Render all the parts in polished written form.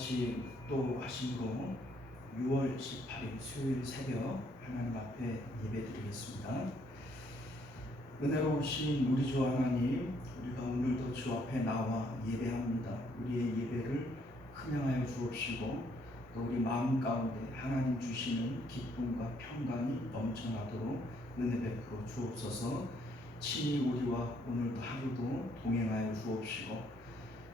같이 또 하심으로 6월 18일 수요일 새벽 하나님 앞에 예배드리겠습니다. 은혜로우신 우리 주 하나님, 우리가 오늘도 주 앞에 나와 예배합니다. 우리의 예배를 흠양하여 주옵시고 또 우리 마음 가운데 하나님 주시는 기쁨과 평강이 넘쳐나도록 은혜 베풀어 주옵소서. 친히 우리와 오늘도 하루도 동행하여 주옵시고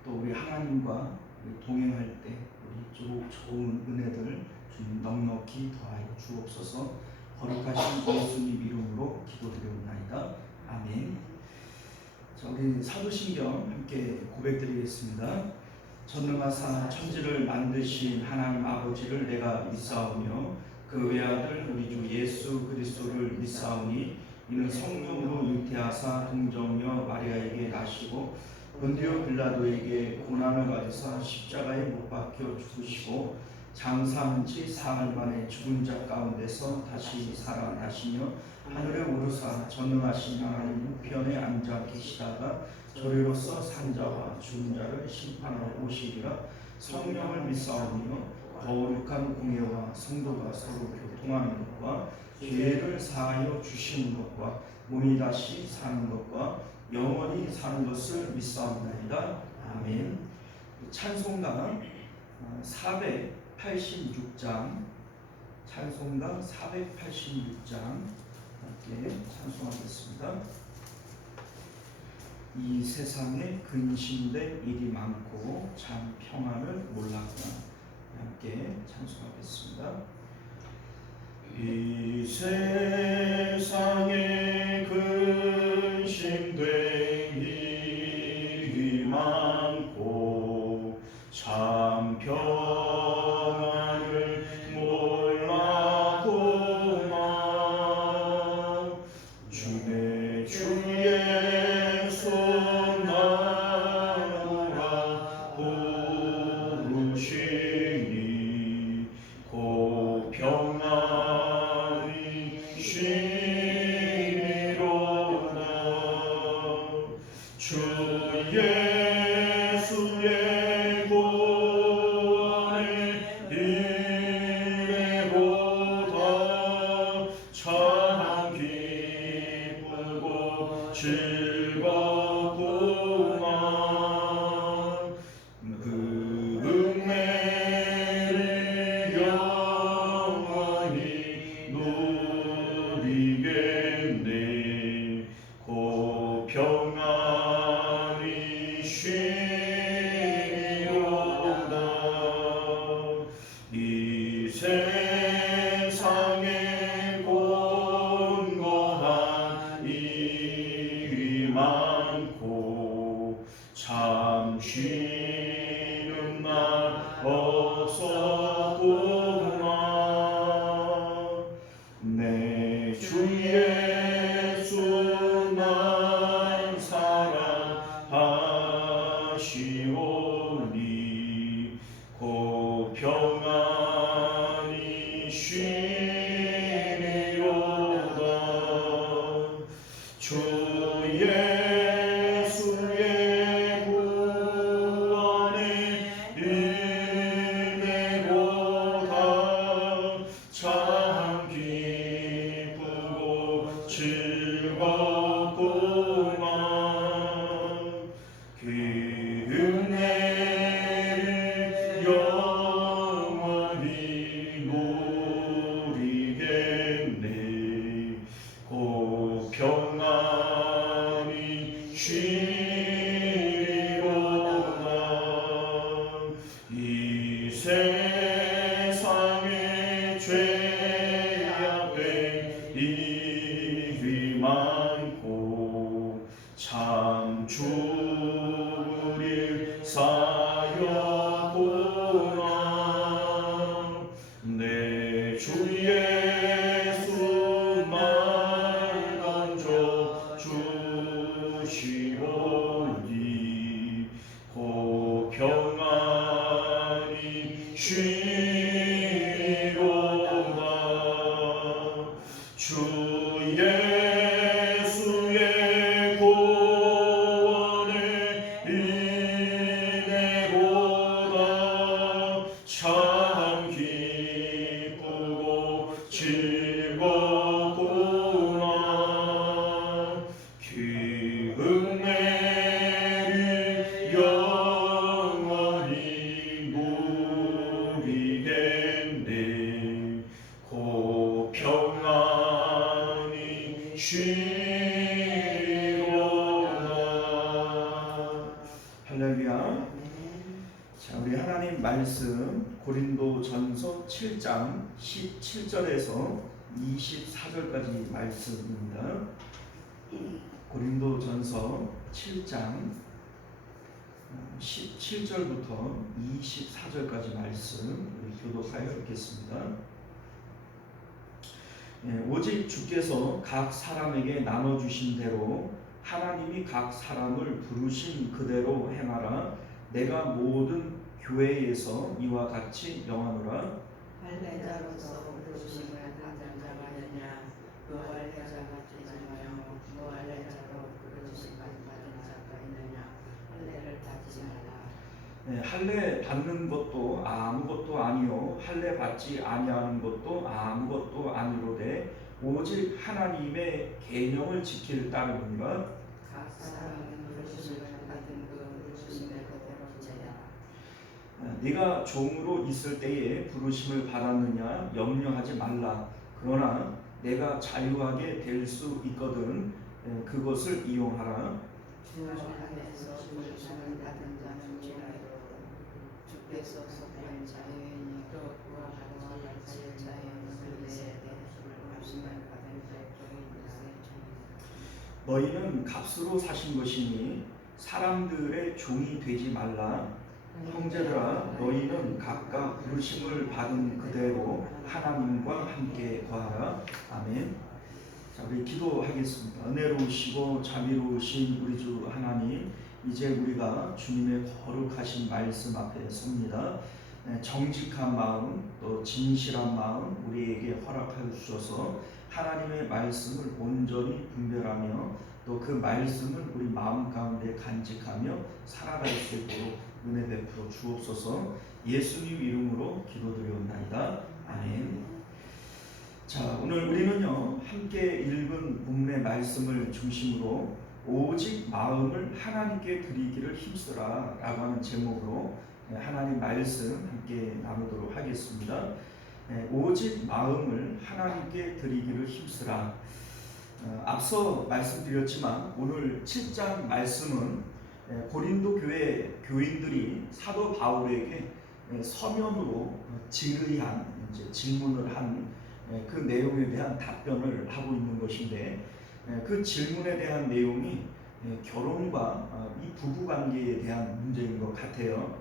또 우리 하나님과 동행할 때 우리 좋은 은혜들 주님 넉넉히 더하여 주옵소서. 거룩하신 예수님 이름으로 기도드리옵나이다. 아멘. 자, 우리 사도신경 함께 고백드리겠습니다. 전능하사 천지를 만드신 하나님 아버지를 내가 믿사오며 그 외아들 우리 주 예수 그리스도를 믿사오니 이는 성령으로 잉태하사 동정녀 마리아에게 나시고 본디오 빌라도에게 고난을 받으사 십자가에 못 박혀 죽으시고 장사한 지 사흘 만에 죽은 자 가운데서 다시 살아나시며 하늘에 오르사 전능하신 하나님 우편에 앉아 계시다가 저리로서 산자와 죽은 자를 심판하러 오시리라. 성령을 믿사오며 거룩한 공예와 성도가 서로 교통하는 것과 죄를 사하여 주시는 것과 몸이 다시 사는 것과 영원히 사는 것을 믿사옵나이다. 아멘. 찬송가 486장 찬송가 486장 함께 찬송하겠습니다. 이 세상에 근심된 일이 많고 참 평안을 몰랐구나. 함께 찬송하겠습니다. 이 세상에 근심된 일이 많고 참 평안을 몰랐구나. 주의 주 예수 나오라 부르시니 고 평안이 쉬리로다. 주 예수의 구원의 은혜보다 참 기쁘고 즐겁구나. 그 은혜를 영원히 누리겠네. 고 평안이 쉬리로다. 이 세상에 곤고한 일이 많고 참 쉬는 날 없었구나. 내 주 예수 날 사랑하시오니 고 평안이 쉬리로다. 주 예수의 구원의 은혜보다 참 기쁘고 즐겁구나. 그 은혜를 영원히 누리겠네. 고 평안이 쉬리로다. 이 세상에 죄악된 일이 많고 참 죽을 일 쌓였구나. 내 주 예수 말 던져 주시오니 고 평안이 쉬리로다. 주 예수의 구원의 은혜보다 주리로다. 할렐루야. 자, 우리 하나님 말씀 고린도전서 7장 17절에서 24절까지 말씀입니다. 고린도전서 7장 17절부터 24절까지 말씀 우리 교독하여 읽겠습니다. 오직 주께서 각 사람에게 나눠주신 대로 하나님이 각 사람을 부르신 그대로 행하라. 내가 모든 교회에서 이와 같이 명하노라. 할례자로서 부르심을 받은 자가 있느냐? 또 할례자가 되지마요. 또 할례자로 부르심 받은 자가 있느냐? 할례를 받지 말라. 할례 받는 것도 아무것도 아니요 할례 받지 아니하는 것도 아무것도 아니로되 오직 하나님의 계명을 지킬 따름이니라. 각 사람은 부르심을 받은 그 부르심의 그대로 지내라. 네가 종으로 있을 때에 부르심을 받았느냐 염려하지 말라. 그러나 내가 자유하게 될 수 있거든 그것을 이용하라. 주 안에서 부르심을 받은 자는 지라도 주께서 속한 자유인이 또 구하고 같이 자유인을 내에 부르심을 받은 자의 너희는 값으로 사신 것이니 사람들의 종이 되지 말라. 형제들아 너희는 각각 부르심을 받은 그대로 하나님과 함께 거하라. 아멘. 자, 우리 기도하겠습니다. 은혜로우시고 자비로우신 우리 주 하나님, 이제 우리가 주님의 거룩하신 말씀 앞에 섭니다. 정직한 마음 또 진실한 마음 우리에게 허락하여 주셔서 하나님의 말씀을 온전히 분별하며 또 그 말씀을 우리 마음 가운데 간직하며 살아갈 수 있도록 은혜 베풀어 주옵소서. 예수님 이름으로 기도드리옵나이다. 아멘. 자, 오늘 우리는요 함께 읽은 본문의 말씀을 중심으로 오직 마음을 하나님께 드리기를 힘쓰라 라고 하는 제목으로 하나님 말씀 함께 나누도록 하겠습니다. 오직 마음을 하나님께 드리기를 힘쓰라. 앞서 말씀드렸지만 오늘 7장 말씀은 고린도 교회 교인들이 사도 바울에게 서면으로 질의한 질문을 한 그 내용에 대한 답변을 하고 있는 것인데 그 질문에 대한 내용이 결혼과 이 부부 관계에 대한 문제인 것 같아요.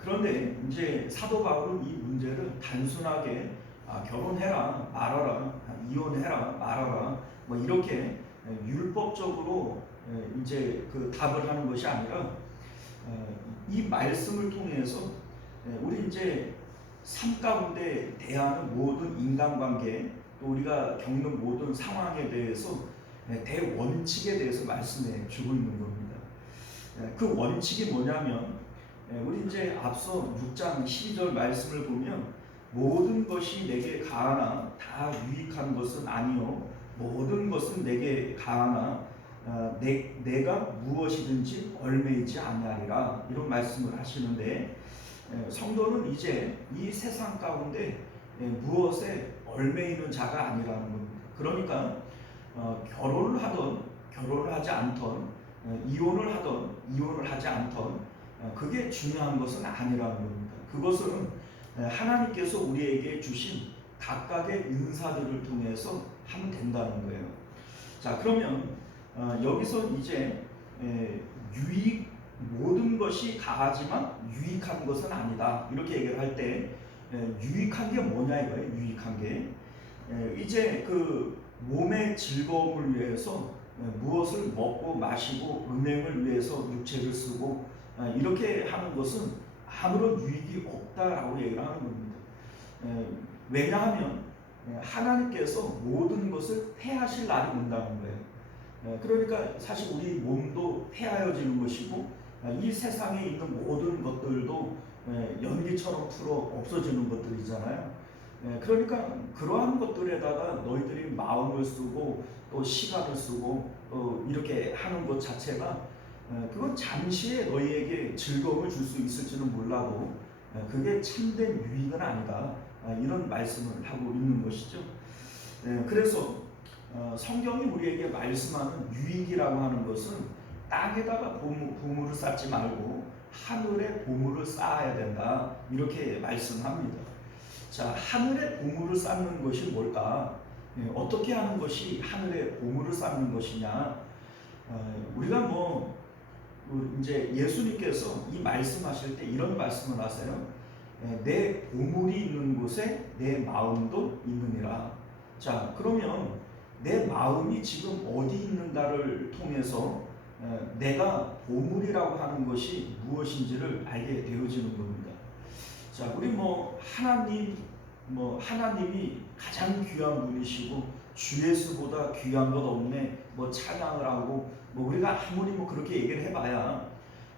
그런데 이제 사도 바울은 이 문제를 단순하게 결혼해라 말아라 이혼해라 말아라 뭐 이렇게 율법적으로 이제 그 답을 하는 것이 아니라 이 말씀을 통해서 우리 이제 삶 가운데 대하는 모든 인간관계 또 우리가 겪는 모든 상황에 대해서 대원칙에 대해서 말씀해 주고 있는 겁니다. 그 원칙이 뭐냐면 우리 이제 앞서 6장 12절 말씀을 보면 모든 것이 내게 가하나 다 유익한 것은 아니요 모든 것은 내게 가하나 내가 무엇이든지 얽매이지 아니하리라 이런 말씀을 하시는데 성도는 이제 이 세상 가운데 무엇에 얽매이는 자가 아니라는 겁니다. 그러니까 결혼을 하던 결혼을 하지 않던 이혼을 하던 이혼을 하지 않던 그게 중요한 것은 아니라는 겁니다. 그것은 하나님께서 우리에게 주신 각각의 은사들을 통해서 하면 된다는 거예요. 자, 그러면 여기서 이제 모든 것이 가하지만 유익한 것은 아니다 이렇게 얘기를 할 때 유익한 게 뭐냐 이거예요. 유익한 게 이제 그 몸의 즐거움을 위해서 무엇을 먹고 마시고 은행을 위해서 육체를 쓰고 이렇게 하는 것은 아무런 유익이 없다라고 얘기를 하는 겁니다. 왜냐하면 하나님께서 모든 것을 폐하실 날이 온다는 거예요. 그러니까 사실 우리 몸도 폐하여지는 것이고 이 세상에 있는 모든 것들도 연기처럼 풀어 없어지는 것들이잖아요. 그러니까 그러한 것들에다가 너희들이 마음을 쓰고 또 시간을 쓰고 또 이렇게 하는 것 자체가 그건 잠시에 너희에게 즐거움을 줄 수 있을지는 몰라도 그게 참된 유익은 아니다 이런 말씀을 하고 있는 것이죠. 그래서 성경이 우리에게 말씀하는 유익이라고 하는 것은 땅에다가 보물을 쌓지 말고 하늘에 보물을 쌓아야 된다, 이렇게 말씀합니다. 자, 하늘에 보물을 쌓는 것이 뭘까? 어떻게 하는 것이 하늘에 보물을 쌓는 것이냐? 우리가 이제 예수님께서 이 말씀하실 때 이런 말씀을 하세요. 내 보물이 있는 곳에 내 마음도 있느니라. 자, 그러면 내 마음이 지금 어디 있는가를 통해서 내가 보물이라고 하는 것이 무엇인지를 알게 되어지는 겁니다. 자, 우리 하나님이 가장 귀한 분이시고 주 예수보다 귀한 것 없네, 찬양을 하고 우리가 아무리 그렇게 얘기를 해봐야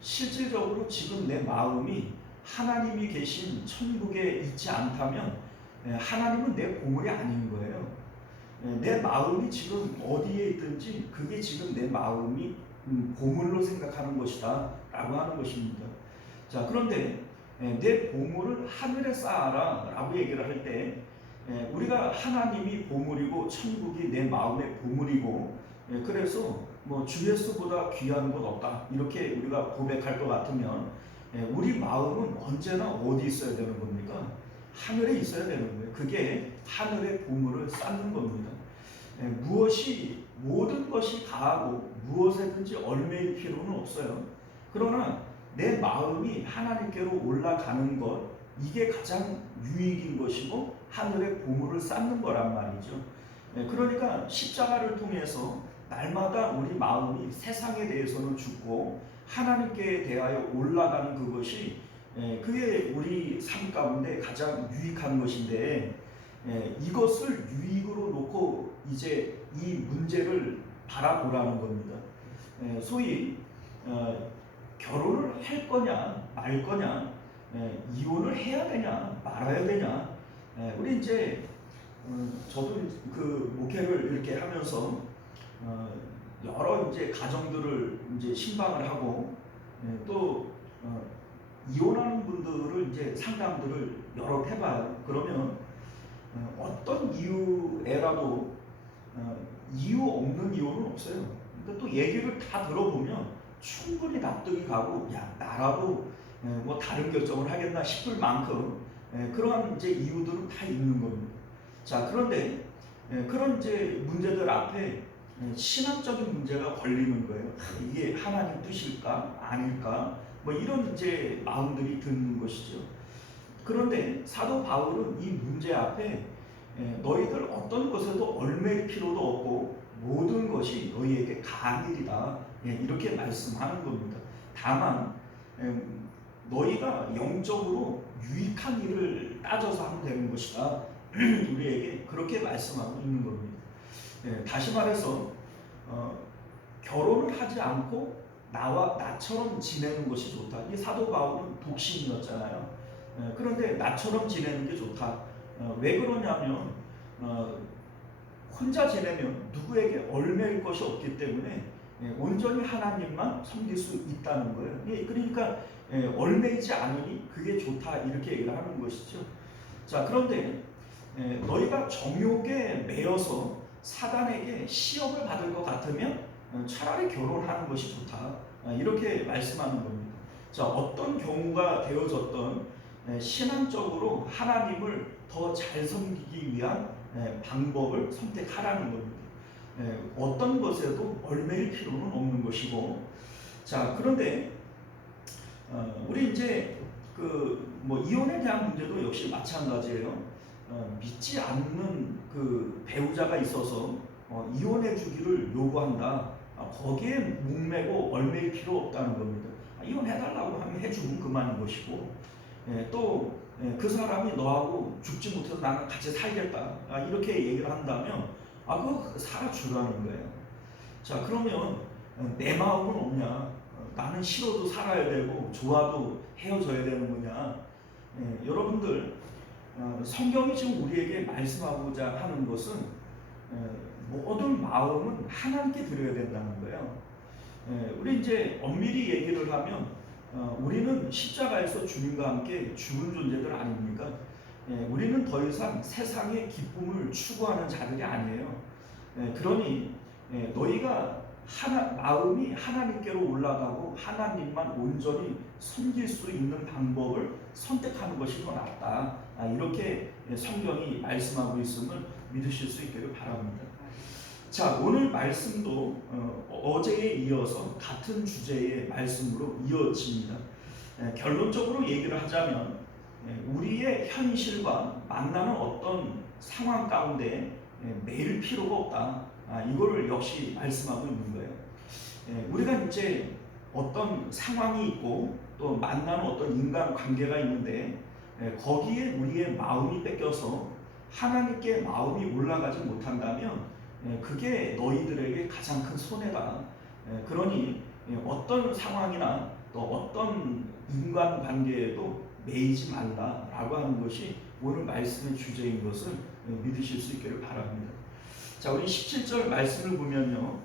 실질적으로 지금 내 마음이 하나님이 계신 천국에 있지 않다면 하나님은 내 보물이 아닌 거예요. 내 마음이 지금 어디에 있든지 그게 지금 내 마음이 보물로 생각하는 것이다 라고 하는 것입니다. 자, 그런데 내 보물을 하늘에 쌓아라 라고 얘기를 할 때 우리가 하나님이 보물이고 천국이 내 마음의 보물이고 그래서 주 예수보다 귀한 것 없다 이렇게 우리가 고백할 것 같으면 우리 마음은 언제나 어디 있어야 되는 겁니까? 하늘에 있어야 되는 거예요. 그게 하늘의 보물을 쌓는 겁니다. 모든 것이 다하고 무엇에든지 얽매일 필요는 없어요. 그러나 내 마음이 하나님께로 올라가는 것, 이게 가장 유익인 것이고 하늘의 보물을 쌓는 거란 말이죠. 그러니까 십자가를 통해서 날마다 우리 마음이 세상에 대해서는 죽고 하나님께 대하여 올라가는 그것이 그게 우리 삶 가운데 가장 유익한 것인데 이것을 유익으로 놓고 이제 이 문제를 바라보라는 겁니다. 소위 결혼을 할 거냐 말 거냐, 이혼을 해야 되냐 말아야 되냐. 우리 이제 저도 그 목회를 이렇게 하면서 여러 이제 가정들을 이제 신방을 하고 또 이혼하는 분들을 이제 상담들을 여러 해봐요. 그러면 어떤 이유에라도 이유 없는 이유는 없어요. 근데 또 얘기를 다 들어보면 충분히 납득이 가고, 야, 나라도 다른 결정을 하겠나 싶을 만큼 그러한 이제 이유들은 다 있는 겁니다. 자, 그런데 그런 이제 문제들 앞에 신앙적인 문제가 걸리는 거예요. 이게 하나님 뜻일까 아닐까, 이런 이제 마음들이 드는 것이죠. 그런데 사도 바울은 이 문제 앞에 너희들 어떤 것에도 얽매일 필요도 없고 모든 것이 너희에게 간일이다, 이렇게 말씀하는 겁니다. 다만 너희가 영적으로 유익한 일을 따져서 하면 되는 것이다, 우리에게 그렇게 말씀하고 있는 겁니다. 다시 말해서 결혼을 하지 않고 나처럼 지내는 것이 좋다. 이 사도 바울은 독신이었잖아요. 그런데 나처럼 지내는 게 좋다. 왜 그러냐면 혼자 지내면 누구에게 얽매일 것이 없기 때문에 온전히 하나님만 섬길 수 있다는 거예요. 그러니까 얽매이지 않으니 그게 좋다, 이렇게 얘기를 하는 것이죠. 자, 그런데 너희가 정욕에 매여서 사단에게 시험을 받을 것 같으면 차라리 결혼하는 것이 좋다, 이렇게 말씀하는 겁니다. 자, 어떤 경우가 되어졌던 신앙적으로 하나님을 더 잘 섬기기 위한 방법을 선택하라는 겁니다. 어떤 것에도 얽매일 필요는 없는 것이고. 자, 그런데 우리 이제 이혼에 대한 문제도 역시 마찬가지예요. 믿지 않는 그 배우자가 있어서 이혼해 주기를 요구한다. 거기에 목매고 얽매일 필요 없다는 겁니다. 이혼해달라고 하면 해주면 그만인 것이고, 또 그 사람이 너하고 죽지 못해서 나는 같이 살겠다, 이렇게 얘기를 한다면 그거 살아주라는 거예요. 자, 그러면 내 마음은 없냐, 나는 싫어도 살아야 되고 좋아도 헤어져야 되는 거냐. 여러분들, 성경이 지금 우리에게 말씀하고자 하는 것은 모든 마음은 하나님께 드려야 된다는 거예요. 우리 이제 엄밀히 얘기를 하면 우리는 십자가에서 주님과 함께 죽은 존재들 아닙니까? 우리는 더 이상 세상의 기쁨을 추구하는 자들이 아니에요. 그러니 너희가 마음이 하나님께로 올라가고 하나님만 온전히 섬길 수 있는 방법을 선택하는 것이 더 낫다. 이렇게 성경이 말씀하고 있음을 믿으실 수 있기를 바랍니다. 자, 오늘 말씀도 어제에 이어서 같은 주제의 말씀으로 이어집니다. 결론적으로 얘기를 하자면 우리의 현실과 만나는 어떤 상황 가운데 매일 필요가 없다. 이거를 역시 말씀하고 있는 거예요. 우리가 이제 어떤 상황이 있고 또 만나는 어떤 인간 관계가 있는데 거기에 우리의 마음이 뺏겨서 하나님께 마음이 올라가지 못한다면 그게 너희들에게 가장 큰 손해다. 그러니 어떤 상황이나 또 어떤 인간 관계에도 매이지 말라라고 하는 것이 오늘 말씀의 주제인 것을 믿으실 수 있기를 바랍니다. 자, 우리 17절 말씀을 보면요,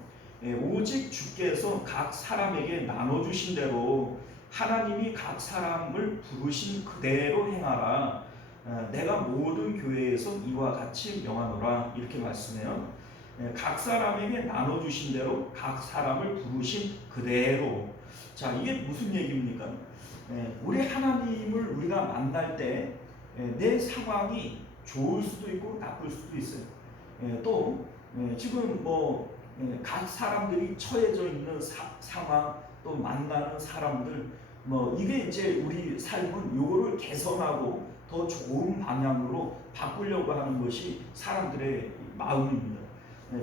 오직 주께서 각 사람에게 나눠주신 대로 하나님이 각 사람을 부르신 그대로 행하라. 내가 모든 교회에서 이와 같이 명하노라. 이렇게 말씀해요. 각 사람에게 나눠주신 대로 각 사람을 부르신 그대로. 자, 이게 무슨 얘기입니까? 우리 하나님을 우리가 만날 때 내 상황이 좋을 수도 있고 나쁠 수도 있어요. 또 지금 각 사람들이 처해져 있는 상황, 또 만나는 사람들, 이게 이제 우리 삶은 요거를 개선하고 더 좋은 방향으로 바꾸려고 하는 것이 사람들의 마음입니다.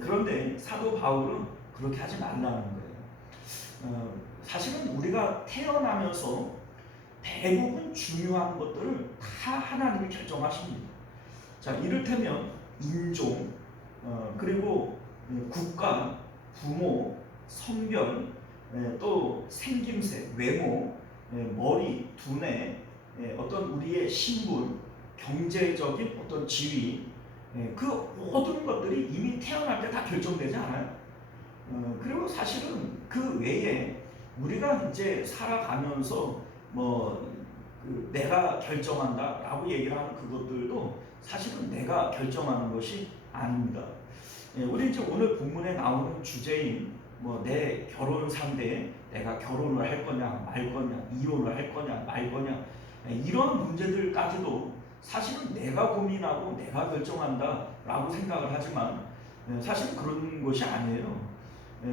그런데 사도 바울은 그렇게 하지 말라는 거예요. 사실은 우리가 태어나면서 대부분 중요한 것들을 다 하나님이 결정하십니다. 자, 이를테면 인종, 그리고 국가, 부모, 성별, 또 생김새, 외모, 머리, 두뇌, 어떤 우리의 신분, 경제적인 어떤 지위, 그 모든 것들이 이미 태어날 때 다 결정되지 않아요. 그리고 사실은 그 외에 우리가 이제 살아가면서 내가 결정한다라고 얘기를 하는 그것들도 사실은 내가 결정하는 것이 아닙니다. 우리 이제 오늘 본문에 나오는 주제인 내 결혼 상대에 내가 결혼을 할 거냐 말 거냐, 이혼을 할 거냐 말 거냐, 이런 문제들까지도 사실은 내가 고민하고 내가 결정한다라고 생각을 하지만 사실 그런 것이 아니에요.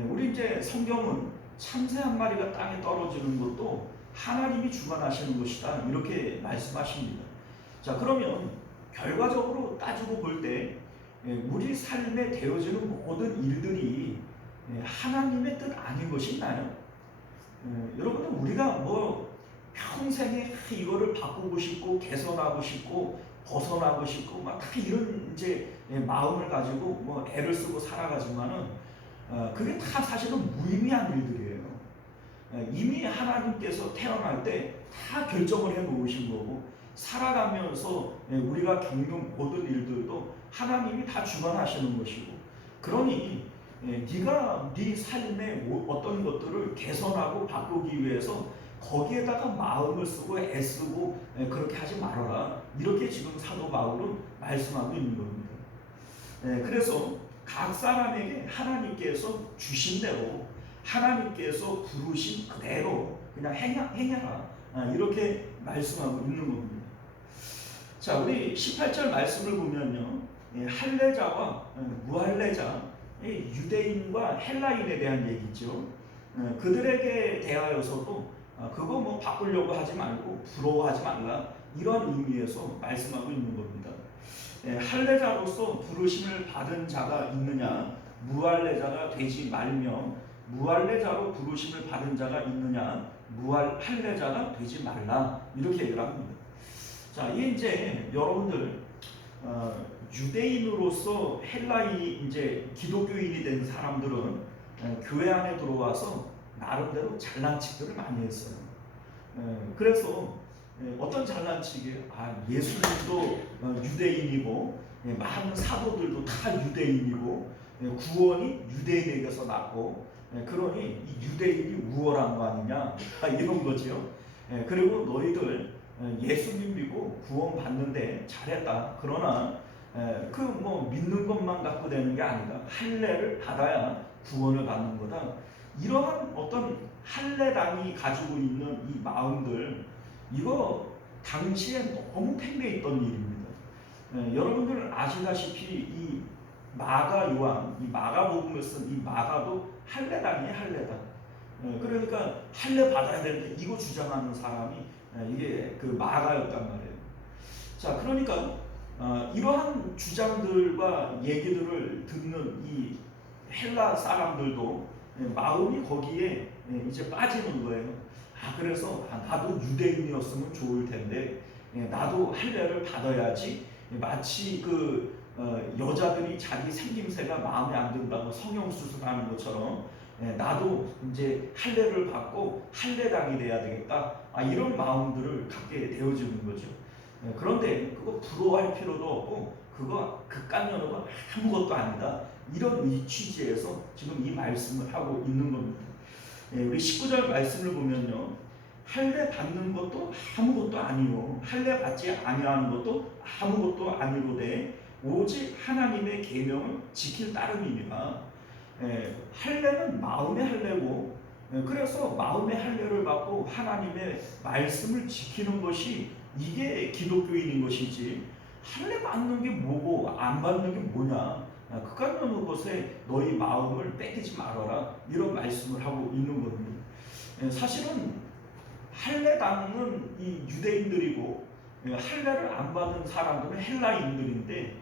우리 이제 성경은 참새 한 마리가 땅에 떨어지는 것도 하나님이 주관하시는 것이다, 이렇게 말씀하십니다. 자, 그러면 결과적으로 따지고 볼 때 우리 삶에 되어지는 모든 일들이 하나님의 뜻 아닌 것이 있나요? 여러분들, 우리가 평생에 이거를 바꾸고 싶고 개선하고 싶고 벗어나고 싶고 다 이런 이제 마음을 가지고 애를 쓰고 살아가지만은 그게 다 사실은 무의미한 일들이에요. 이미 하나님께서 태어날 때 다 결정을 해 놓으신 거고, 살아가면서 우리가 겪는 모든 일들도 하나님이 다 주관하시는 것이고, 그러니 네가 네 삶의 어떤 것들을 개선하고 바꾸기 위해서 거기에다가 마음을 쓰고 애쓰고 그렇게 하지 말아라, 이렇게 지금 사도 바울은 말씀하고 있는 겁니다. 그래서 각 사람에게 하나님께서 주신 대로, 하나님께서 부르신 그대로 그냥 행해라, 이렇게 말씀하고 있는 겁니다. 자, 우리 18절 말씀을 보면요, 할례자와 무할례자, 유대인과 헬라인에 대한 얘기죠. 그들에게 대하여서도 그거 바꾸려고 하지 말고 부러워하지 말라, 이런 의미에서 말씀하고 있는 겁니다. 할례자로서 부르심을 받은 자가 있느냐, 무할례자가 되지 말며, 무할례자로 부르심을 받은 자가 있느냐, 할례자가 되지 말라, 이렇게 얘기를 합니다. 자, 이게 이제 여러분들 유대인으로서 이제 기독교인이 된 사람들은 교회 안에 들어와서 나름대로 잘난치기를 많이 했어요. 그래서 어떤 잘난치기예요? 예수님도 유대인이고, 많은 사도들도 다 유대인이고, 구원이 유대인에게서 났고, 그러니 이 유대인이 우월한 거 아니냐, 이런 거죠. 그리고 너희들 예수님 믿고 구원 받는데 잘했다. 그러나 그 뭐 믿는 것만 갖고 되는 게 아니다. 할례를 받아야 구원을 받는 거다. 이러한 어떤 할례당이 가지고 있는 이 마음들, 이거 당시에 너무 팽배했던 일입니다. 여러분들 아시다시피 이 마가 요한, 이 마가복음을 쓴 이 마가도 할례당이에요, 할례당. 그러니까 할례 받아야 되는데 이거 주장하는 사람이 이게 그 마가였단 말이에요. 자, 그러니까 이러한 주장들과 얘기들을 듣는 이 헬라 사람들도 마음이 거기에 이제 빠지는 거예요. 그래서 나도 유대인이었으면 좋을 텐데 나도 할례를 받아야지. 마치 그 여자들이 자기 생김새가 마음에 안 든다고 성형수술하는 것처럼 나도 이제 할례를 받고 할례당이 돼야 되겠다. 이런 마음들을 갖게 되어지는 거죠. 그런데 그거 부러워할 필요도 없고 그거 극간연어가 아무것도 아니다. 이런 이 취지에서 지금 이 말씀을 하고 있는 겁니다. 우리 19절 말씀을 보면요, 할례 받는 것도 아무것도 아니요, 할례 받지 아니하는 것도 아무것도 아니로되 오직 하나님의 계명을 지킬 따름이니라. 할례는 마음의 할례고, 그래서 마음의 할례를 받고 하나님의 말씀을 지키는 것이 이게 기독교인인 것이지, 할례 받는 게 뭐고 안 받는 게 뭐냐, 그까지는 것에 너희 마음을 뺏기지 말아라, 이런 말씀을 하고 있는 겁니다. 사실은 할례당은 이 유대인들이고 할례를 안 받은 사람들은 헬라인들인데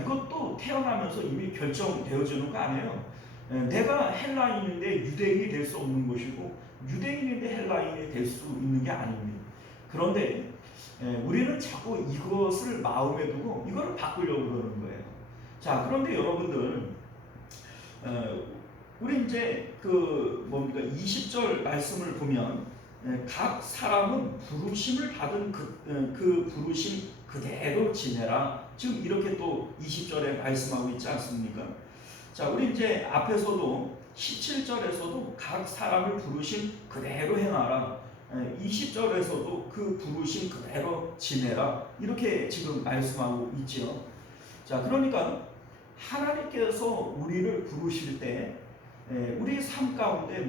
이것도 태어나면서 이미 결정되어지는 거 아니에요. 내가 헬라인인데 유대인이 될 수 없는 것이고 유대인인데 헬라인이 될 수 있는 게 아닙니다. 그런데 우리는 자꾸 이것을 마음에 두고 이거를 바꾸려고 그러는 거예요. 자, 그런데 여러분들, 우리 이제 그 뭡니까 20절 말씀을 보면 각 사람은 부르심을 받은 그 부르심 그대로 지내라. 지금 이렇게 또 20절에 말씀하고 있지 않습니까? 자, 우리 이제 앞에서도 17절에서도 각 사람을 부르심 그대로 행하라. 20절에서도 그 부르심 그대로 지내라. 이렇게 지금 말씀하고 있죠. 자, 그러니까 하나님께서 우리를 부르실 때 우리 삶 가운데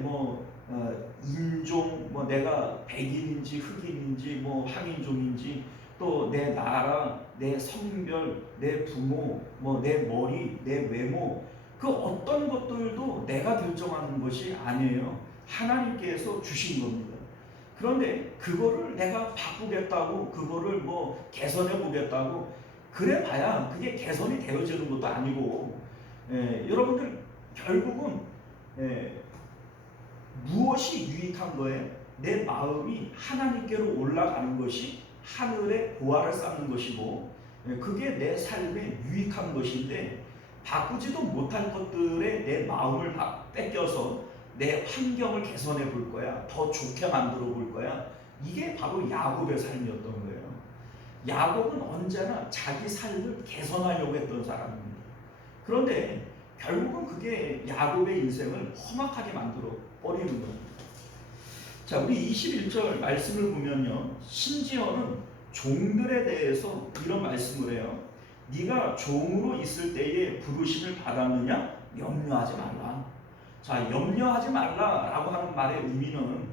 인종, 내가 백인인지 흑인인지 황인종인지 또 내 나라, 내 성별, 내 부모, 내 머리, 내 외모, 그 어떤 것들도 내가 결정하는 것이 아니에요. 하나님께서 주신 겁니다. 그런데 그거를 내가 바꾸겠다고, 그거를 개선해 보겠다고 그래 봐야 그게 개선이 되어지는 것도 아니고, 여러분들 결국은 무엇이 유익한 거예요? 내 마음이 하나님께로 올라가는 것이 하늘에 보화를 쌓는 것이고, 그게 내 삶에 유익한 것인데, 바꾸지도 못할 것들에 내 마음을 뺏겨서 내 환경을 개선해 볼 거야, 더 좋게 만들어 볼 거야. 이게 바로 야곱의 삶이었던 거예요. 야곱은 언제나 자기 삶을 개선하려고 했던 사람입니다. 그런데 결국은 그게 야곱의 인생을 험악하게 만들어 버리는 겁니다. 자, 우리 21절 말씀을 보면요, 심지어는 종들에 대해서 이런 말씀을 해요. 네가 종으로 있을 때에 부르심을 받았느냐? 염려하지 말라. 자, 염려하지 말라라고 하는 말의 의미는,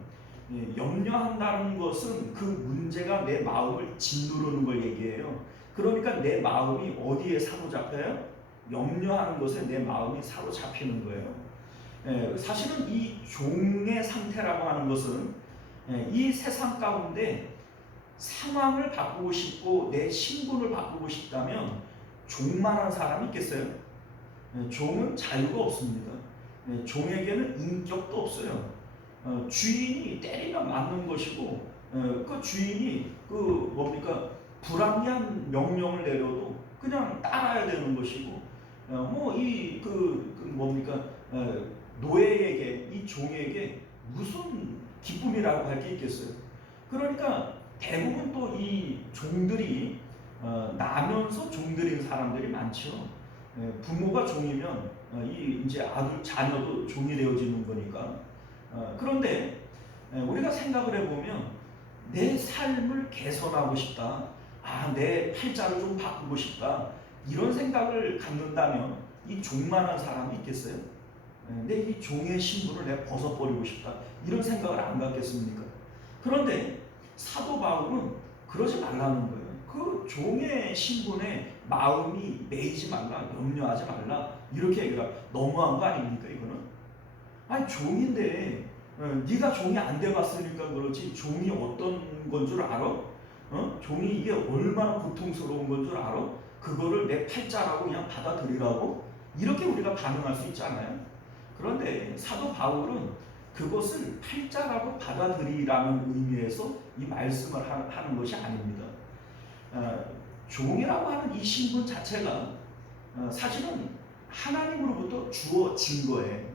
염려한다는 것은 그 문제가 내 마음을 짓누르는 걸 얘기해요. 그러니까 내 마음이 어디에 사로잡혀요? 염려하는 것에 내 마음이 사로잡히는 거예요. 사실은 이 종의 상태라고 하는 것은 이 세상 가운데 상황을 바꾸고 싶고 내 신분을 바꾸고 싶다면 종만한 사람이 있겠어요? 종은 자유가 없습니다. 종에게는 인격도 없어요. 주인이 때리면 맞는 것이고, 그 주인이 불합리한 명령을 내려도 그냥 따라야 되는 것이고, 노예에게, 이 종에게 무슨 기쁨이라고 할 게 있겠어요? 그러니까 대부분 또 이 종들이 나면서 종들인 사람들이 많죠. 부모가 종이면 이제 아들 자녀도 종이 되어지는 거니까. 그런데 우리가 생각을 해보면 내 삶을 개선하고 싶다. 내 팔자를 좀 바꾸고 싶다. 이런 생각을 갖는다면 이 종만한 사람이 있겠어요? 근데 이 종의 신분을 내가 벗어버리고 싶다 이런 생각을 안 갖겠습니까? 그런데 사도 바울은 그러지 말라는 거예요. 그 종의 신분에 마음이 매이지 말라, 염려하지 말라 이렇게 얘기가 너무한 거 아닙니까 이거는? 아니 종인데 네가 종이 안 돼봤으니까 그렇지 종이 어떤 건 줄 알아? 종이 이게 얼마나 고통스러운 건 줄 알아? 그거를 내 팔자라고 그냥 받아들이라고? 이렇게 우리가 반응할 수 있잖아요. 그런데 사도 바울은 그것을 팔자라고 받아들이라는 의미에서 이 말씀을 하는 것이 아닙니다. 종이라고 하는 이 신분 자체가 사실은 하나님으로부터 주어진 거예요.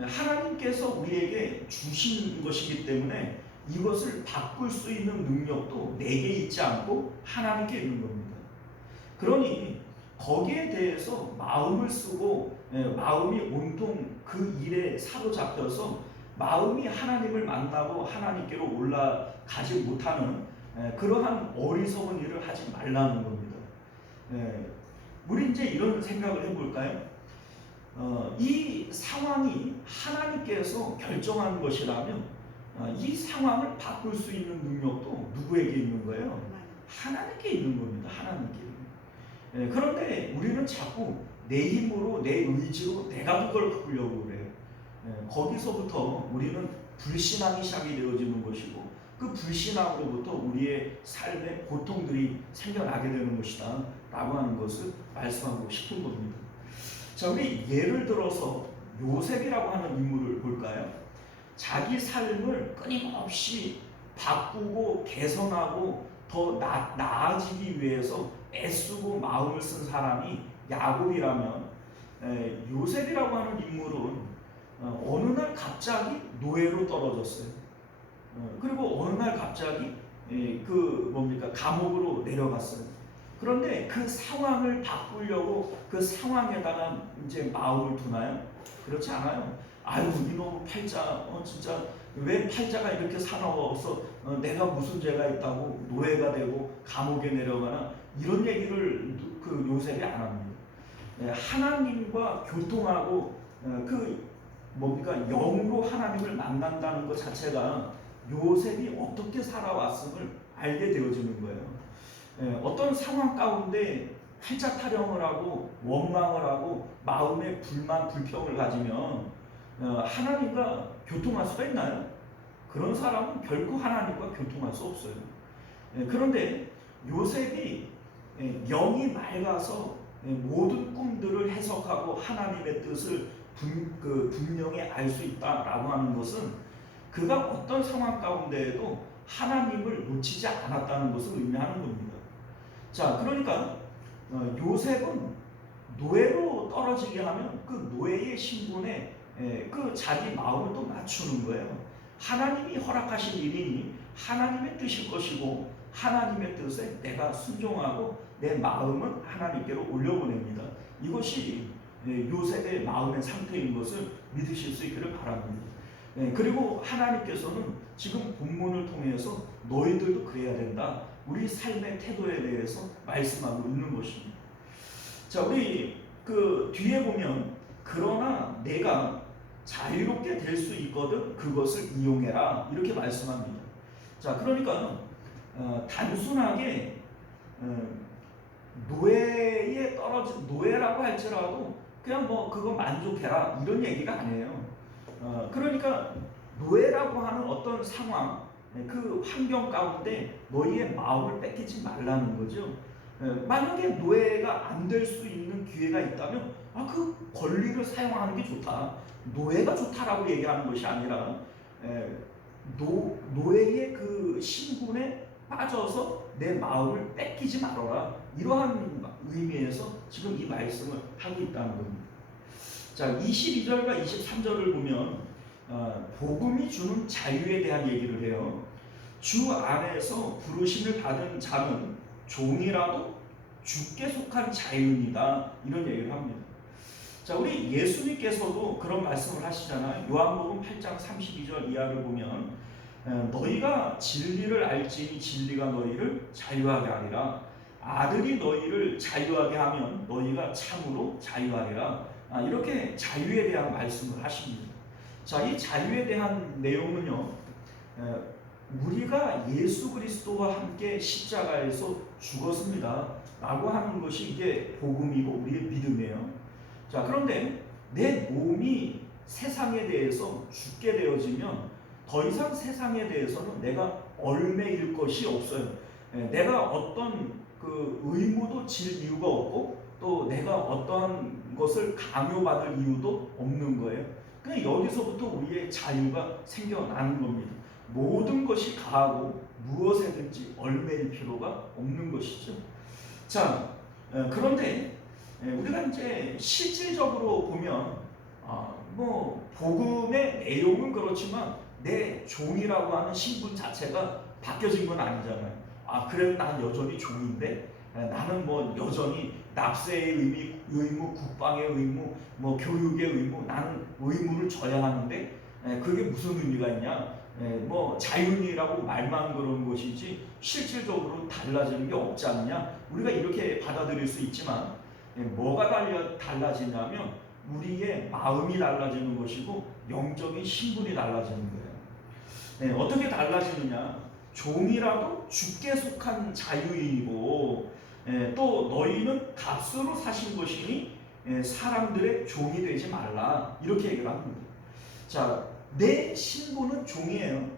하나님께서 우리에게 주신 것이기 때문에 이것을 바꿀 수 있는 능력도 내게 있지 않고 하나님께 있는 겁니다. 그러니 거기에 대해서 마음을 쓰고 마음이 온통 그 일에 사로잡혀서 마음이 하나님을 만나고 하나님께로 올라가지 못하는 그러한 어리석은 일을 하지 말라는 겁니다. 우리 이제 이런 생각을 해볼까요? 이 상황이 하나님께서 결정한 것이라면 이 상황을 바꿀 수 있는 능력도 누구에게 있는 거예요? 하나님께 있는 겁니다. 하나님께. 그런데 우리는 자꾸 내 힘으로 내 의지로 내가 그걸 바꾸려고 그래요. 거기서부터 우리는 불신앙이 시작이 되어지는 것이고 그 불신앙으로부터 우리의 삶의 고통들이 생겨나게 되는 것이다 라고 하는 것을 말씀하고 싶은 겁니다. 자, 우리 예를 들어서 요셉이라고 하는 인물을 볼까요? 자기 삶을 끊임없이 바꾸고 개선하고 더 나아지기 위해서 애쓰고 마음을 쓴 사람이 야곱이라면 요셉이라고 하는 인물은 어느 날 갑자기 노예로 떨어졌어요. 그리고 어느 날 갑자기 감옥으로 내려갔어요. 그런데 그 상황을 바꾸려고 그 상황에다가 이제 마음을 두나요? 그렇지 않아요. 아유 이놈 팔자 진짜 왜 팔자가 이렇게 사나워서 내가 무슨 죄가 있다고 노예가 되고 감옥에 내려가나 이런 얘기를 그 요셉이 안 합니다. 하나님과 교통하고 영으로 하나님을 만난다는 것 자체가 요셉이 어떻게 살아왔음을 알게 되어지는 거예요. 어떤 상황 가운데 팔자 타령을 하고 원망을 하고 마음에 불만 불평을 가지면 하나님과 교통할 수가 있나요? 그런 사람은 결코 하나님과 교통할 수 없어요. 그런데 요셉이 영이 맑아서 모든 꿈들을 해석하고 하나님의 뜻을 분명히 알 수 있다라고 하는 것은 그가 어떤 상황 가운데에도 하나님을 놓치지 않았다는 것을 의미하는 겁니다. 자, 그러니까 요셉은 노예로 떨어지게 하면 그 노예의 신분에 그 자기 마음을 또 맞추는 거예요. 하나님이 허락하신 일이니 하나님의 뜻일 것이고 하나님의 뜻에 내가 순종하고 내 마음은 하나님께로 올려보냅니다. 이것이 요셉의 마음의 상태인 것을 믿으실 수 있기를 바랍니다. 그리고 하나님께서는 지금 본문을 통해서 너희들도 그래야 된다. 우리 삶의 태도에 대해서 말씀하고 있는 것입니다. 자, 우리 뒤에 보면 그러나 내가 자유롭게 될 수 있거든 그것을 이용해라 이렇게 말씀합니다. 자, 그러니까 단순하게 노예에 떨어진 노예라고 할지라도 그냥 그거 만족해라 이런 얘기가 아니에요. 그러니까 노예라고 하는 어떤 상황 그 환경 가운데 너희의 마음을 뺏기지 말라는 거죠. 만약에 노예가 안 될 수 있는 기회가 있다면 그 권리를 사용하는 게 좋다. 노예가 좋다라고 얘기하는 것이 아니라 노예의 그 신분에 빠져서 내 마음을 뺏기지 말아라. 이러한 의미에서 지금 이 말씀을 하고 있다는 겁니다. 자, 22절과 23절을 보면 복음이 주는 자유에 대한 얘기를 해요. 주 안에서 부르심을 받은 자는 종이라도 주께 속한 자유입니다. 이런 얘기를 합니다. 자, 우리 예수님께서도 그런 말씀을 하시잖아요. 요한복음 8장 32절 이하를 보면 너희가 진리를 알지니 진리가 너희를 자유하게 하리라. 아들이 너희를 자유하게 하면 너희가 참으로 자유하리라. 이렇게 자유에 대한 말씀을 하십니다. 자, 이 자유에 대한 내용은요, 우리가 예수 그리스도와 함께 십자가에서 죽었습니다 라고 하는 것이 이게 복음이고 우리의 믿음이에요. 자, 그런데 내 몸이 세상에 대해서 죽게 되어지면 더 이상 세상에 대해서는 내가 얽매일 것이 없어요. 내가 어떤 그 의무도 질 이유가 없고 또 내가 어떠한 것을 강요받을 이유도 없는 거예요. 그냥 여기서부터 우리의 자유가 생겨나는 겁니다. 모든 것이 가하고 무엇에든지 얽매일 필요가 없는 것이죠. 자, 그런데 우리가 이제 실질적으로 보면 뭐 복음의 내용은 그렇지만 내 종이라고 하는 신분 자체가 바뀌어진 건 아니잖아요. 그래 난 여전히 종인데 나는 뭐 여전히 납세의 의무, 국방의 의무, 뭐 교육의 의무, 나는 의무를 져야 하는데 그게 무슨 의미가 있냐? 뭐 자윤이라고 말만 그런 것이지 실질적으로 달라지는 게 없지 않냐? 우리가 이렇게 받아들일 수 있지만 뭐가 달라지냐면 우리의 마음이 달라지는 것이고 영적인 신분이 달라지는 거예요. 어떻게 달라지느냐? 종이라도 주께 속한 자유인이고 또 너희는 값으로 사신 것이니 사람들의 종이 되지 말라 이렇게 얘기를 합니다. 자, 내 신분은 종이에요.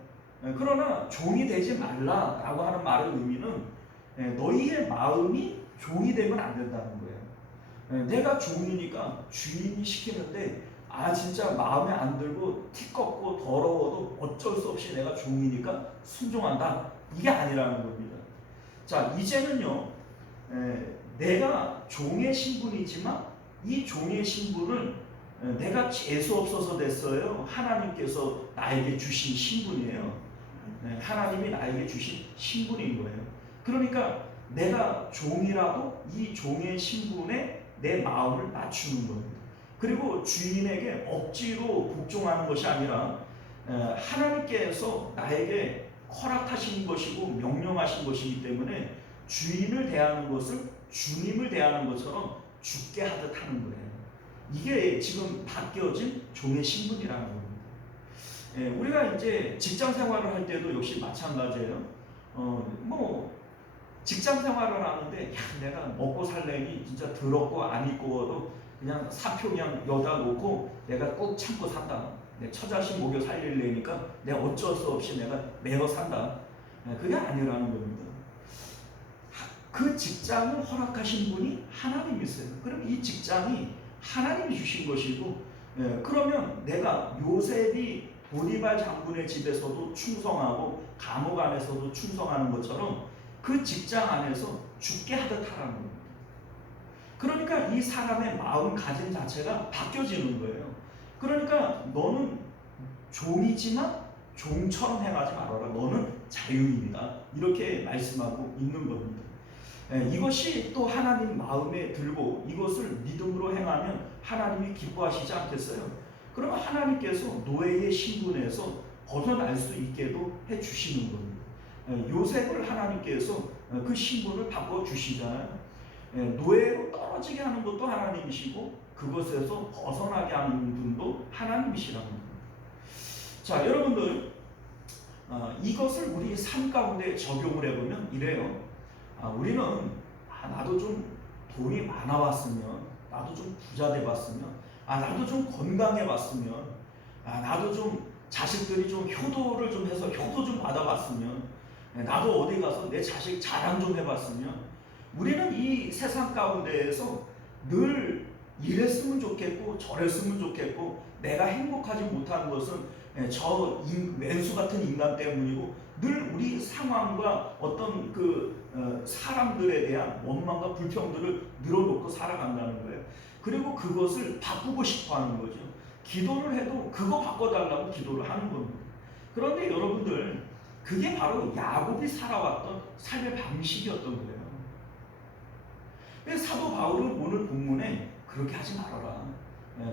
그러나 종이 되지 말라라고 하는 말의 의미는 너희의 마음이 종이 되면 안 된다는 거예요. 내가 종이니까 주인이 시키는데 진짜 마음에 안 들고 티껍고 더러워도 어쩔 수 없이 내가 종이니까 순종한다. 이게 아니라는 겁니다. 자, 이제는요, 내가 종의 신분이지만 이 종의 신분을 내가 재수 없어서 됐어요. 하나님께서 나에게 주신 신분이에요. 하나님이 나에게 주신 신분인 거예요. 그러니까 내가 종이라도 이 종의 신분에 내 마음을 맞추는 겁니다. 그리고 주인에게 억지로 복종하는 것이 아니라 하나님께서 나에게 허락하신 것이고 명령하신 것이기 때문에 주인을 대하는 것을 주님을 대하는 것처럼 죽게 하듯 하는 거예요. 이게 지금 바뀌어진 종의 신분이라는 겁니다. 우리가 이제 직장 생활을 할 때도 역시 마찬가지예요. 뭐 직장 생활을 하는데 내가 먹고 살려니 진짜 더럽고 안 입고도 그냥 사표 그냥 여다 놓고 내가 꾹 참고 산다. 내 처자식 먹여 살리려니까 내가 어쩔 수 없이 내가 매어 산다. 그게 아니라는 겁니다. 그 직장을 허락하신 분이 하나님이세요. 그럼 이 직장이 하나님이 주신 것이고 그러면 내가 요셉이 보디발 장군의 집에서도 충성하고 감옥 안에서도 충성하는 것처럼 그 직장 안에서 죽게 하듯 하라는 겁니다. 그러니까 이 사람의 마음가짐 자체가 바뀌어지는 거예요. 그러니까 너는 종이지만 종처럼 행하지 말아라. 너는 자유인이다. 이렇게 말씀하고 있는 겁니다. 이것이 또 하나님 마음에 들고 이것을 믿음으로 행하면 하나님이 기뻐하시지 않겠어요? 그러면 하나님께서 노예의 신분에서 벗어날 수 있게도 해주시는 겁니다. 요셉을 하나님께서 그 신분을 바꿔주시잖아요. 노예로 떨어지게 하는 것도 하나님이시고 그것에서 벗어나게 하는 분도 하나님이시라는 겁니다. 자, 여러분들 이것을 우리 삶 가운데 적용을 해보면 이래요. 우리는 나도 좀 돈이 많아봤으면, 나도 좀 부자 돼봤으면, 나도 좀 건강해봤으면, 나도 좀 자식들이 좀 효도를 좀 해서 효도 좀 받아봤으면, 나도 어디 가서 내 자식 자랑 좀 해봤으면, 우리는 이 세상 가운데에서 늘 이랬으면 좋겠고 저랬으면 좋겠고 내가 행복하지 못한 것은 저 왼수 같은 인간 때문이고 늘 우리 상황과 어떤 그 사람들에 대한 원망과 불평들을 늘어놓고 살아간다는 거예요. 그리고 그것을 바꾸고 싶어 하는 거죠. 기도를 해도 그거 바꿔달라고 기도를 하는 겁니다. 그런데 여러분들 그게 바로 야곱이 살아왔던 삶의 방식이었던 거예요. 사도 바울은 오늘 본문에 그렇게 하지 말아라.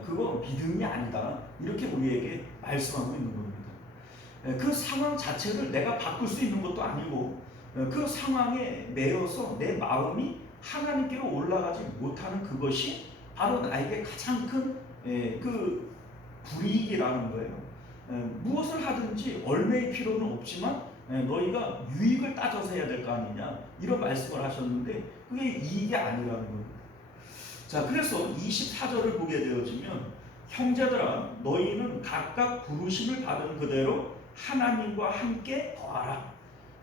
그거 믿음이 아니다. 이렇게 우리에게 말씀하고 있는 겁니다. 그 상황 자체를 내가 바꿀 수 있는 것도 아니고 그 상황에 매여서 내 마음이 하나님께로 올라가지 못하는 그것이 바로 나에게 가장 큰 그 불이익이라는 거예요. 무엇을 하든지 얼매일 필요는 없지만 너희가 유익을 따져서 해야 될 거 아니냐, 이런 말씀을 하셨는데 그게 이익이 아니라는 겁니다. 자, 그래서 24절을 보게 되어지면 형제들아 너희는 각각 부르심을 받은 그대로 하나님과 함께 거하라.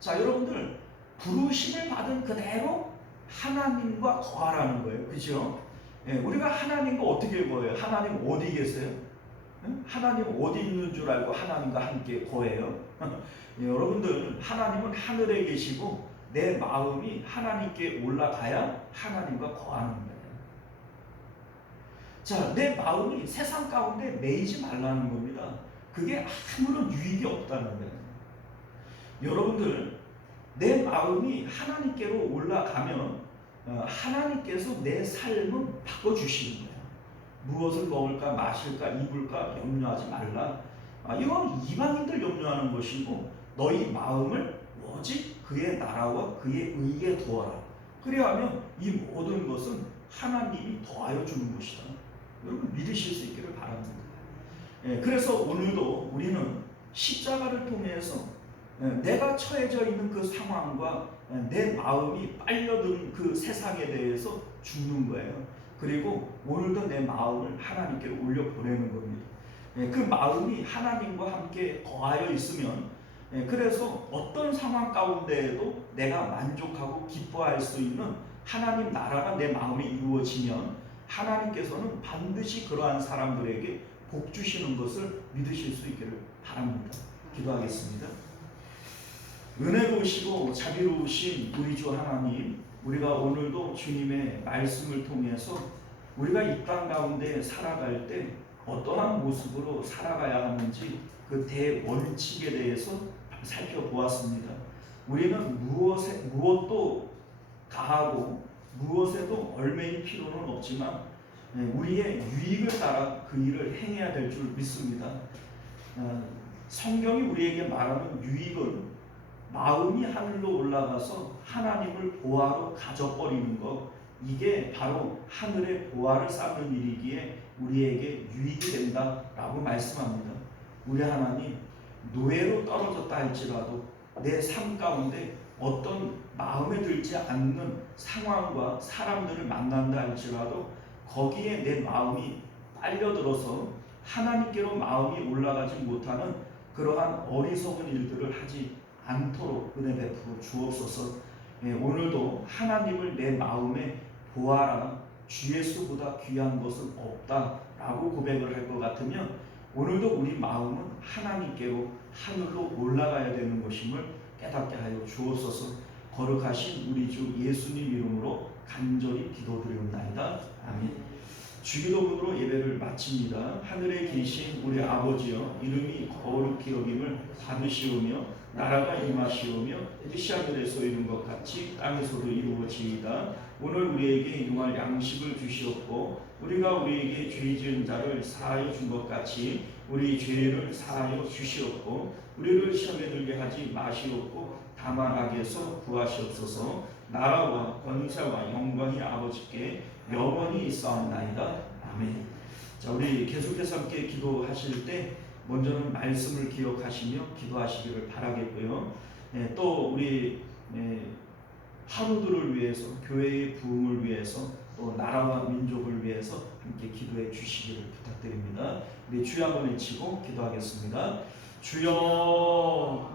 자, 여러분들 부르심을 받은 그대로 하나님과 거하라는 거예요. 그죠? 우리가 하나님과 어떻게 거해요? 하나님 어디 계세요? 하나님 어디 있는 줄 알고 하나님과 함께 거해요? 여러분들, 하나님은 하늘에 계시고 내 마음이 하나님께 올라가야 하나님과 거하는 거예요. 자, 내 마음이 세상 가운데 매이지 말라는 겁니다. 그게 아무런 유익이 없다는 거예요. 여러분들, 내 마음이 하나님께로 올라가면 하나님께서 내 삶은 바꿔주시는 거예요. 무엇을 먹을까 마실까 입을까 염려하지 말라. 이건 이방인들 염려하는 것이고 너희 마음을 오직 그의 나라와 그의 의에 두어라. 그리하면 이 모든 것은 하나님이 더하여 주는 것이다. 여러분 믿으실 수 있기를 바랍니다. 그래서 오늘도 우리는 십자가를 통해서 내가 처해져 있는 그 상황과 내 마음이 빨려든 그 세상에 대해서 죽는 거예요. 그리고 오늘도 내 마음을 하나님께 올려보내는 겁니다. 그 마음이 하나님과 함께 거하여 있으면 그래서 어떤 상황 가운데에도 내가 만족하고 기뻐할 수 있는 하나님 나라가 내 마음에 이루어지면 하나님께서는 반드시 그러한 사람들에게 복 주시는 것을 믿으실 수 있기를 바랍니다. 기도하겠습니다. 은혜로우시고 자비로우신 우리 주 하나님, 우리가 오늘도 주님의 말씀을 통해서 우리가 이 땅 가운데 살아갈 때 어떠한 모습으로 살아가야 하는지 그 대원칙에 대해서 살펴보았습니다. 우리는 무엇도 다하고 무엇에도 얼매일 필요는 없지만 우리의 유익을 따라 그 일을 행해야 될 줄 믿습니다. 성경이 우리에게 말하는 유익은 마음이 하늘로 올라가서 하나님을 보화로 가져버리는 것, 이게 바로 하늘의 보화를 쌓는 일이기에 우리에게 유익이 된다라고 말씀합니다. 우리 하나님, 노예로 떨어졌다 할지라도 내 삶 가운데 어떤 마음에 들지 않는 상황과 사람들을 만난다 할지라도 거기에 내 마음이 빨려들어서 하나님께로 마음이 올라가지 못하는 그러한 어리석은 일들을 하지 않도록 은혜 베풀어 주옵소서. 오늘도 하나님을 내 마음에 보아라, 주 예수보다 귀한 것은 없다라고 고백을 할 것 같으면 오늘도 우리 마음은 하나님께로 하늘로 올라가야 되는 것임을 깨닫게 하여 주옵소서. 거룩하신 우리 주 예수님 이름으로 간절히 기도드리옵나이다. 아멘. 주기도문으로 예배를 마칩니다. 하늘에 계신 우리 아버지여, 이름이 거룩히 여김을 받으시오며 나라가 임하시오며 뜻이 하늘에서 이룬 것 같이 땅에서도 이루어지이다. 오늘 우리에게 용할 양식을 주시옵고 우리가 우리에게 죄 지은 자를 사하여 준 것 같이 우리 죄를 사하여 주시옵고 우리를 시험에 들게 하지 마시옵고 다만 악에서 구하시옵소서. 나라와 권세와 영광이 아버지께 영원히 있사옵나이다. 아멘. 자, 우리 계속해서 함께 기도하실 때 먼저는 말씀을 기억하시며 기도하시기를 바라겠고요. 또 우리 하루들을 위해서, 교회의 부흥을 위해서, 또 나라와 민족을 위해서 함께 기도해 주시기를 부탁드립니다. 우리 주여 한번 외치고 기도하겠습니다. 주여.